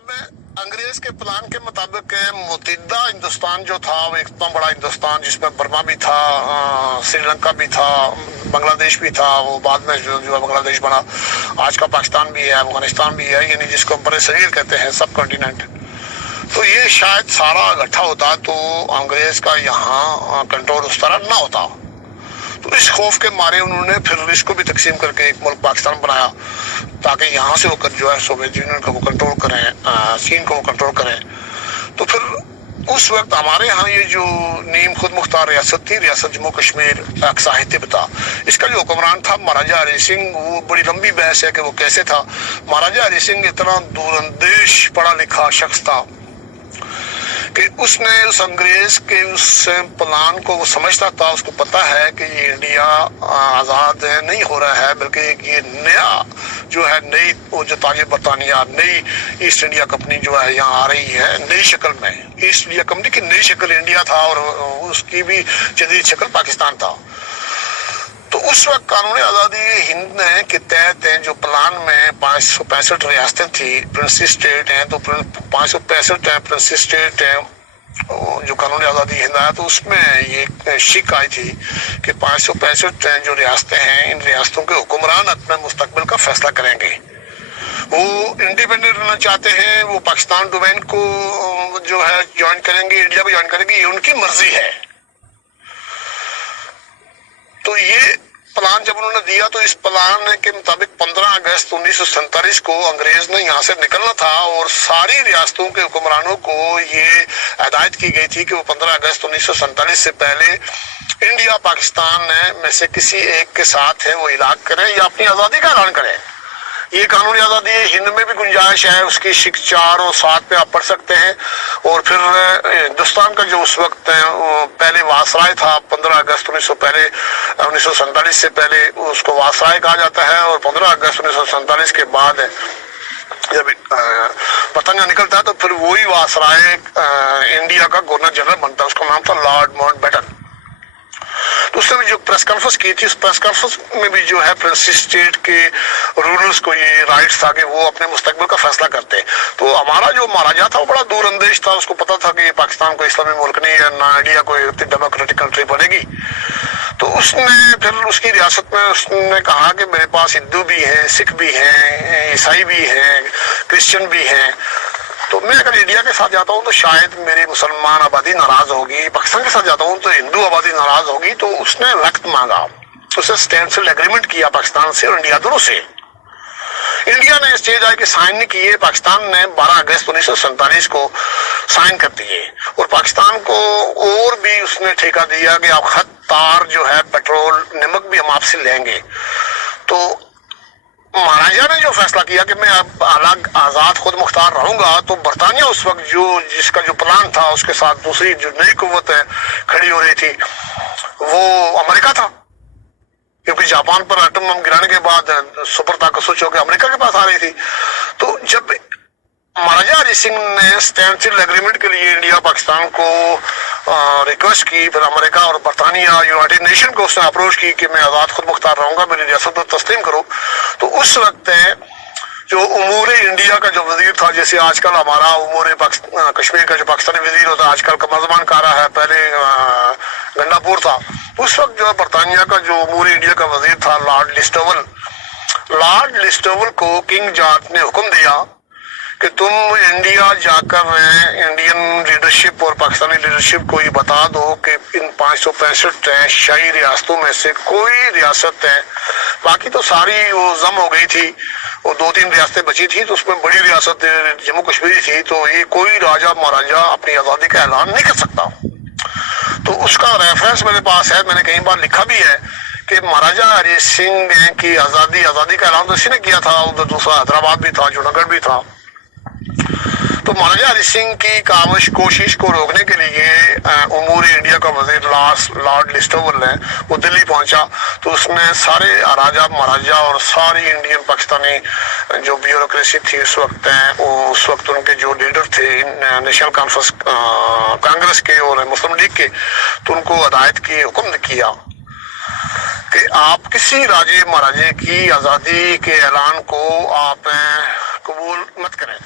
अब अंग्रेज के प्लान के मुताबिक मुतहिदा हिंदुस्तान जो था वो इतना बड़ा हिंदुस्तान जिसमें बर्मा भी था, श्रीलंका भी था, बांग्लादेश भी था, वो बाद में जो है बांग्लादेश बना, आज का पाकिस्तान भी है, अफगानिस्तान भी है, यानी जिसको बड़े शरीर कहते हैं, सब कॉन्टिनेंट। तो ये शायद सारा इकट्ठा होता तो अंग्रेज का यहाँ कंट्रोल उस तरह ना होता। तो इस खौफ के मारे उन्होंने फिर इसको भी तकसीम करके एक मुल्क पाकिस्तान बनाया ताकि यहाँ से होकर जो है सोवियत यूनियन को वो कंट्रोल करें, चीन को वो कंट्रोल करें। तो फिर उस वक्त हमारे यहाँ ये जो नीम खुद मुख्तार रियासत थी, रियासत जम्मू कश्मीर, एक साहित्य था, इसका जो हुक्मरान था महाराजा हरि सिंह, वो बड़ी लंबी बहस है कि वो कैसे था। महाराजा हरि सिंह इतना दूरंदेश पढ़ा लिखा शख्स था कि उसने उस अंग्रेज के उस प्लान को वो समझता था, उसको पता है कि ये इंडिया आज़ाद नहीं हो रहा है, बल्कि ये नया जो है नई वो जो ताज बरतानिया नई ईस्ट इंडिया कंपनी जो है यहाँ आ रही है नई शक्ल में। ईस्ट इंडिया कंपनी की नई शक्ल इंडिया था और उसकी भी जदीद शक्ल पाकिस्तान था। तो उस वक्त कानून आज़ादी हिंद के तहत जो प्लान में 565 रियासतें थी, प्रिंसेस स्टेट हैं, तो 565 है प्रिंसेस स्टेट हैं जो कानून आज़ादी हिंद आया, तो उसमें ये शिक आई थी कि 565 जो रियासतें हैं, इन रियासतों के हुक्मरान अपने मुस्तकबिल का फैसला करेंगे। वो इंडिपेंडेंट रहना चाहते हैं, वो पाकिस्तान डोमेन को जो है ज्वाइन करेंगे, इंडिया को ज्वाइन करेंगे, ये उनकी मर्जी है। तो ये प्लान जब उन्होंने दिया तो इस प्लान के मुताबिक 15 अगस्त 1947 को अंग्रेज ने यहाँ से निकलना था और सारी रियासतों के हुक्मरानों को ये हिदायत की गई थी कि वो 15 अगस्त 1947 से पहले इंडिया पाकिस्तान में से किसी एक के साथ है वो इलाक करें या अपनी आज़ादी का ऐलान करें। ये कानूनी आज़ादी हिंद में भी गुंजाइश है, उसकी शिक 4 और 7 पे आप पढ़ सकते हैं। और फिर हिंदुस्तान का जो उस वक्त पहले वासराय था, 15 अगस्त 1947 से पहले उसको वासराय कहा जाता है, और 15 अगस्त 1947 के बाद जब पतंगा निकलता है तो फिर वही वासराय इंडिया का गवर्नर जनरल बनता है, उसका नाम था लॉर्ड माउंटबेटन। तो उसने भी जो प्रेस कॉन्फ्रेंस की थी, उस प्रेस कॉन्फ्रेंस में भी जो है प्रिंसेस स्टेट के रूलर्स को ये राइट्स था कि वो अपने मुस्तकबिल का फैसला करते। तो हमारा जो महाराजा था वो बड़ा दूरअंदेश था, उसको पता था कि ये पाकिस्तान को इस्लामी मुल्क नहीं है, ना इंडिया कोई डेमोक्रेटिक कंट्री बनेगी। तो उसने फिर उसकी रियासत में उसने कहा कि मेरे पास हिंदू भी हैं, सिख भी हैं, ईसाई भी हैं, क्रिश्चियन भी हैं, तो मैं अगर इंडिया के साथ जाता हूँ तो शायद मेरी मुसलमान आबादी नाराज होगी, पाकिस्तान के साथ जाता हूँ तो हिंदू आबादी नाराज होगी। तो उसने वक्त मांगा, उसने स्टैंडस्टिल एग्रीमेंट किया पाकिस्तान से और इंडिया दोनों से। इंडिया ने स्टेज आके साइन नहीं किए, पाकिस्तान ने 12 अगस्त 1947 को साइन कर दिए और पाकिस्तान को और भी उसने ठेका दिया कि आप खत तार जो है पेट्रोल नमक भी हम आपसे लेंगे। तो महाराजा ने जो फैसला किया कि मैं अब अलग आज़ाद खुद मुख्तार रहूंगा, तो बरतानिया उस वक्त जो जिसका जो प्लान था उसके साथ दूसरी जो नई कुव्वत खड़ी हो रही थी वो अमेरिका था, क्योंकि जापान पर एटम बम गिराने के बाद सुपर ताकत सोच होकर अमेरिका के पास आ रही थी। तो जब महाराजा हरि सिंह ने स्टैंडस्टिल एग्रीमेंट के लिए इंडिया पाकिस्तान को रिक्वेस्ट की, फिर अमेरिका और बरतानिया यूनाइटेड नेशन को उसने अप्रोच की कि मैं आज़ाद खुद मुख्तार रहूंगा, मेरी रियासत को तस्लीम करो। तो उस वक्त जो उमूर इंडिया का जो वजीर था, जैसे आजकल हमारा उमूर कश्मीर का जो पाकिस्तानी वजीर होता है आजकल कमरजमान कारा है, पहले गंडापुर था, उस वक्त जो बरतानिया का जो उमूर इंडिया का वजीर था लॉर्ड लिस्टोवल को किंग जॉर्ज ने हुक्म दिया कि तुम इंडिया जाकर इंडियन लीडरशिप और पाकिस्तानी लीडरशिप को ये बता दो कि इन 565 शाही रियासतों में से कोई रियासत है, बाकी तो सारी वो जम हो गई थी, वो 2-3 रियासतें बची थी, तो उसमें बड़ी रियासत जम्मू कश्मीर थी, तो ये कोई राजा महाराजा अपनी आज़ादी का ऐलान नहीं कर सकता। तो उसका रेफरेंस मेरे पास है, मैंने कई बार लिखा भी है कि महाराजा हरि सिंह की आज़ादी का ऐलान तो इसी ने किया था, उधर दूसरा हैदराबाद भी था, जूनागढ़ भी था। तो महाराजा हरि सिंह की काविश कोशिश को रोकने के लिए उमूर इंडिया का वजीर लॉर्ड लिस्टोवल है वो दिल्ली पहुंचा। तो उसने सारे राजा महाराजा और सारी इंडियन पाकिस्तानी जो ब्यूरोक्रेसी थी उस वक्त उनके जो लीडर थे नेशनल कॉन्फ्रेंस कांग्रेस के और मुस्लिम लीग के, तो उनको हदायत की, हुक्म किया कि आप किसी राजे महाराजे की आज़ादी के ऐलान को आप कबूल मत करें।